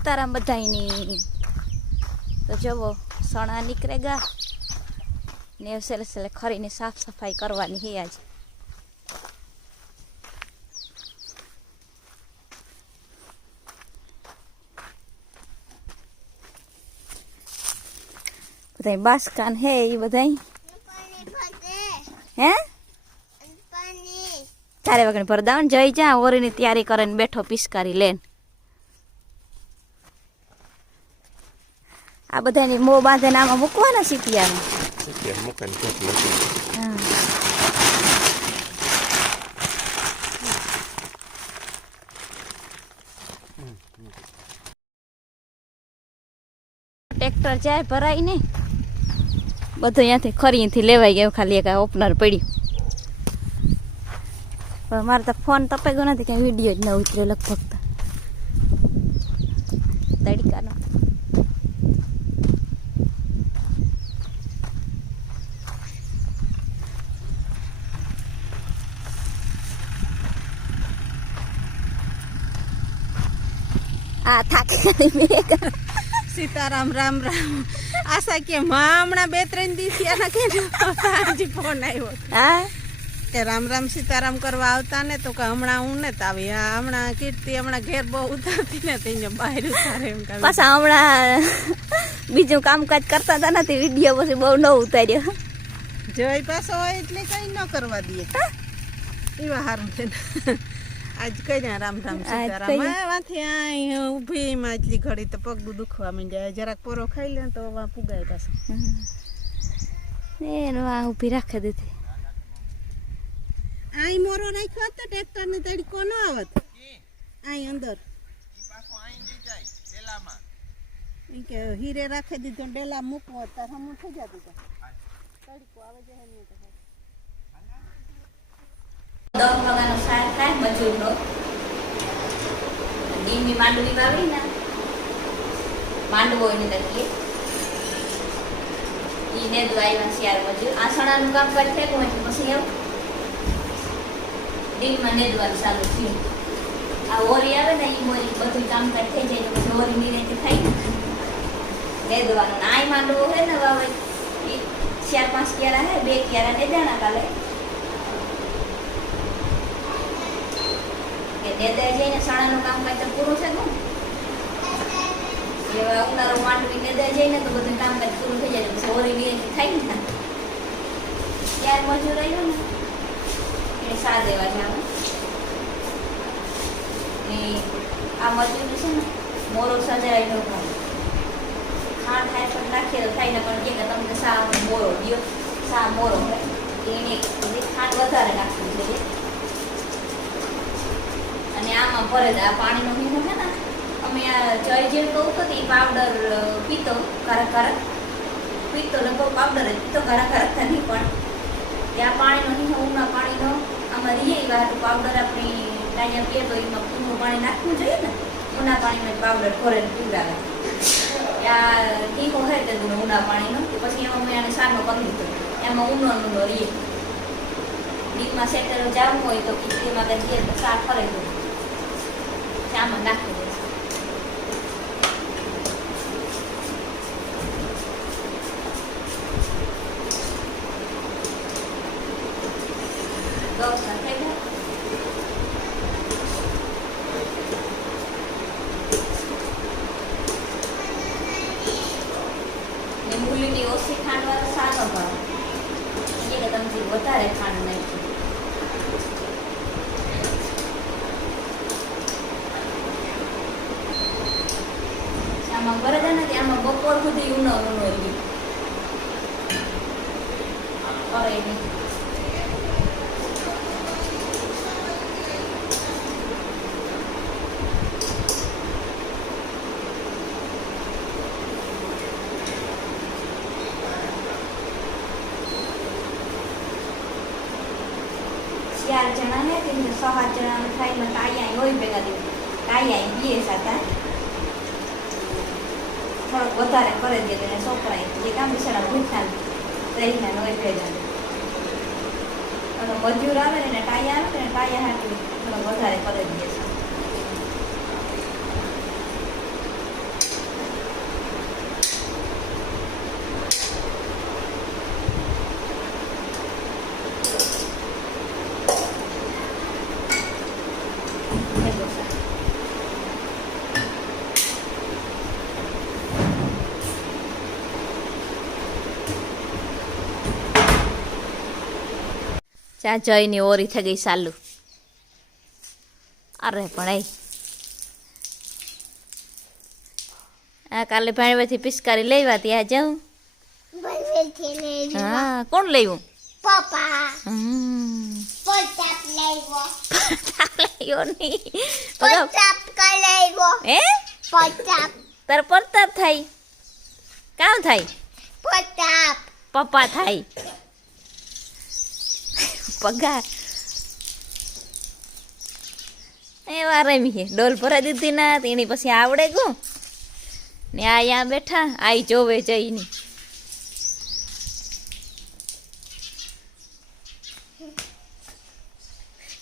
સીતારામ બધાયની. તો જુઓ સણા નીકળે ગા ને સેલે સેલે ખરીને સાફ સફાઈ કરવાની હે આજે. બધા બાસકાન હે એ બધા હે? તારે વગર ભરદાવ જઈ જા ઓરીની તૈયારી કરીને બેઠો પિસ્કારી લેન આ બધાની મો બાંધે આમાં મૂકવાના સીતિયામાં Sitten mukaan kotiin. ટ્રેક્ટર જાય ભરાય ને બધું અહીંયાથી ખરી અહીંથી લેવાઈ ગયું ખાલી એક ઓપનર પડ્યું. પણ મારે તો ફોન તપાઈ ગયો નથી કે વીડિયો જ ન ઉતર્યો લગભગ તડકાનો. આ થાકી મેં સીતારામ રામ રામ આશા કે માં હમણાં બે ત્રણ દિવસ એના કે હજી ફોન આવ્યો હા કે રામ રામ સીતારામ કરવા આવતા ને તો કે હમણાં હું ને આવી હા હમણાં કીર્તિ હમણાં ઘેર બહુ ઉતારતી ને તેને બહાર ઉતારે એમ કહે પાછા હમણાં બીજું કામકાજ કરતા હતા નથી વીડિયો પછી બહુ ન ઉતાર્યો જય પાછો હોય એટલે કઈ ન કરવા દઈએ એવા સારું છે ને આજ કઈ ના રામ રામ સીતારામ. કઈ- આ ઊભી માં એટલી ઘડી તો પગ દુખવા માંડ્યા. જરાક પોરો ખાઈ લે તો વા પુગાય પાછું. એનો આ ઊભી રાખી દીધી. આઈ મોરો રાખ્યો હતો ટ્રેક્ટર ને તડકો ન આવત. આઈ અંદર. કે હીરે રાખી દીધો ડેલા મૂકવો તાર હમું થઈ જતું તો. તડકો આવે છે તો દસ વાગ્યાનો શાક થાય મજૂરનો. ડીમી માંડવી વાવી ને, માંડવો એને લખીએ. ઈ ને દ્વાઈમાં શિયાર મજૂર. આસણાનું કામ કરશે ફેંકવું એટલે પછી એવું ડીમમાં નેદવાનું ચાલુ થયું. આ ઓરી આવે ને, ઈ મોરી બધું થઈ જાય તો પછી ઓરી નીરેથી થાય ને. નેદવાનું આ માંડવો હોય ને વાવે ચાર પાંચ ક્યારા હે, બે ક્યારા નેદાણા કાલે કે દેદાઈ જઈને સાણાનું કામકાજ તો પૂરું ને. એવા ઉનાળો માંડવી દેદાઈ જઈને તો બધું કામકાજ પૂરું થઈ જાય ઓરી વીરેથી થાય ને ત્યાર મજૂર આવ્યો ને એ સા દેવા જવાનું આ મજૂર છે ને, મોરો સજાય સજાવેલો હોય ખાંડ થાય પણ નાખીએ તો થાય ને પણ કે તમને સા મોરો દ્યો, સા મોરો એને ખાંડ વધારે નાખવું જોઈએ. અને આમાં ભરે આ પાણીનો મીઠો છે ને, અમે આ જય જેમ કહું તો એ પાવડર પીતો કરક કરક પીતો લગભગ પાવડર જ પીતો કરક કરક નહીં, પણ ત્યાં પાણીનો મીઠો ઉના પાણીનો, આમાં રીએ એ વાત પાવડર આપણી ટાઈમ પીએ તો એમાં ઊનું પાણી નાખવું જોઈએ ને, ઉના પાણીનો પાવડર ભરે પીવડાવે. આ ટીકો હે તે ઉના પાણીનો પછી એમાં મેં આને સારનો કરી દીધો. એમાં ઊંડો ઊંડો રીએ. દીપમાં સેટર જવું હોય તો કિસ્તીમાં કે સાર કરે તો ચામાં નાખી દે દસ થઈ ગયા ને મૂલીની ઓછી ખાંડવાળો સાનો ભાવ એ કે તમે વધારે ખાંડ નાખી આમાં બરાબર નથી આમાં બપોર સુધી ઉનો ઉનો રહ્યું કરે નહીં ચાર જણા ને તેમને છ સાત જણા થાય ને ટાયા હોય ભેગા દીધું ટાયા બે સાતા થોડોક વધારે કરી દે અને છોકરા જે કામ બિચારા ભૂખા રહીને હોય ભેગા અને મજૂર આવે ને ટાયા આવે ને ટાયા હાટું થોડોક વધારે કરી દે છે. ત્યાં જઈને ઓરી થઈ ગઈ સાલું અરે પણ આ કાલે ભાણીમાંથી પિચકારી લેવા ત્યાં જાઉં? હા કોણ લેવું તાર પ્રતાપ થાય. કામ થાય? પપ્પા થાય. પગાર. એવા રમીએ ડોલ ભરા દીધી ના એની પછી આવડે ગયું ને આ અહીંયા બેઠા આઈ જોવે જઈને.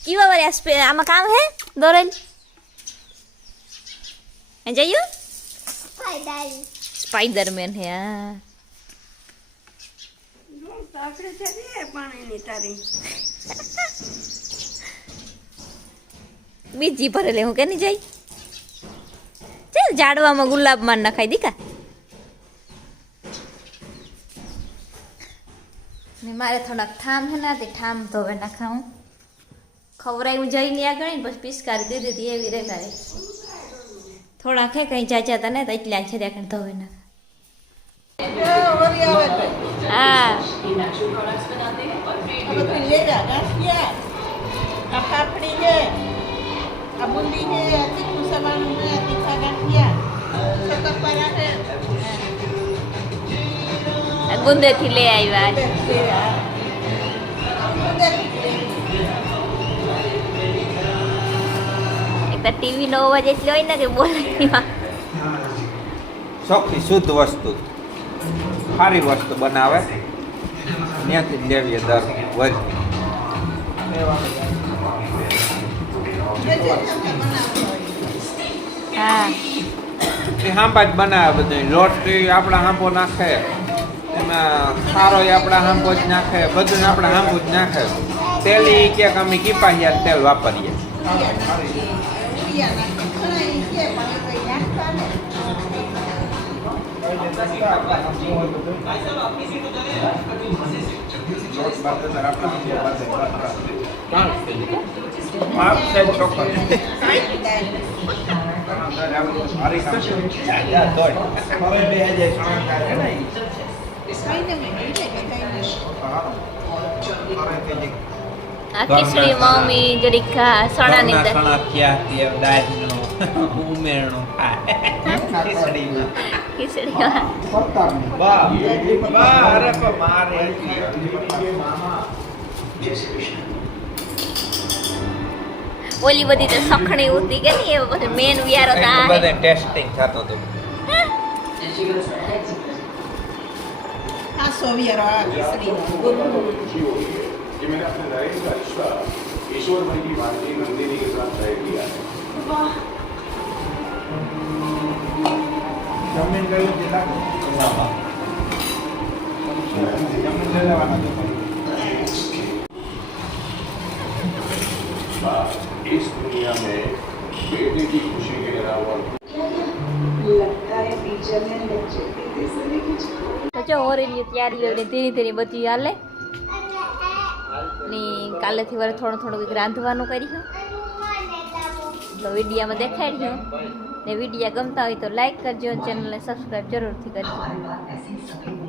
કેવા વાળી આમાં કામ હે દોરેલ? જયું સ્પાઈડરમેન હે. હા આપણે ચડીએ પાણીની તારી. બીજી ભરેલી હું કેની જઈ ચાલ ઝાડવામાં ગુલાબમાં નખાઈ દીકા. ને મારે થોડાક ઠામ છે ને તે ઠામ તો હવે નખાવું. ખવરાયું જઈને આગળ ને પછી પિસકારી દીધી હતી એવી રે મારે થોડાક હે કઈ ચાચા તને તો એટલા છે ત્યાં ધોવે નાખ છે ગુંદેથી લઈ આવ્યા. એક તો ટીવી નો અવાજ એટલો હોય ને કે બોલાય ચોખ્ખી શુદ્ધ વસ્તુ. સારી વસ્તુ બનાવે. ત્યાંથી જ લેવીએ દર વર્ષ જે જે બનાવે બધું લોટરી આપણા હાંપો નાખે. એમાં ખારો આપણા હાંપો જ નાખે. બધું આપણા હાંપો જ નાખે. તેલ ક્યાંક અમે કીપાહિયા તેલ વાપરીએ. પાપ છે છોકરો કાંઈ દાળ. કાંઈને મેં કીધે કે કાંઈ નહીં. આ ખીચડી મમ્મી જરીક ખા સણાની દાળ સણા થયા તે દાળનો ઉમેરણો ખાય ખીચડીમાં ખીચડીમાં બા બા અરે પણ મારે ઓલી બધી તો સખણી ઉતી કે નહીં એ પછી મેન વિયારો તો આ બધે ટેસ્ટિંગ થતો હતું આ સોવિયર વાળા ખીચડીનો. ये मैंने अपने नरेश का रिश्ता ईश्वर भाई की भारतीय नंदिनी के साथ तय किया है જમીન ગયું તે લાગે જમીન લઈ લેવાના તો इस दुनिया में बेटे की खुशी के अलावा તો જો ઓરેલી તૈયારીઓ ને ધીરે ધીરે બધી હાલે ને કાલેથી વરે થોડું થોડું કંઈક રાંધવાનું કર્યું તો વિડીયામાં દેખાડ્યું ને વિડીયા ગમતા હોય તો લાઈક કરજો ચેનલને સબસ્ક્રાઈબ જરૂરથી કરજો.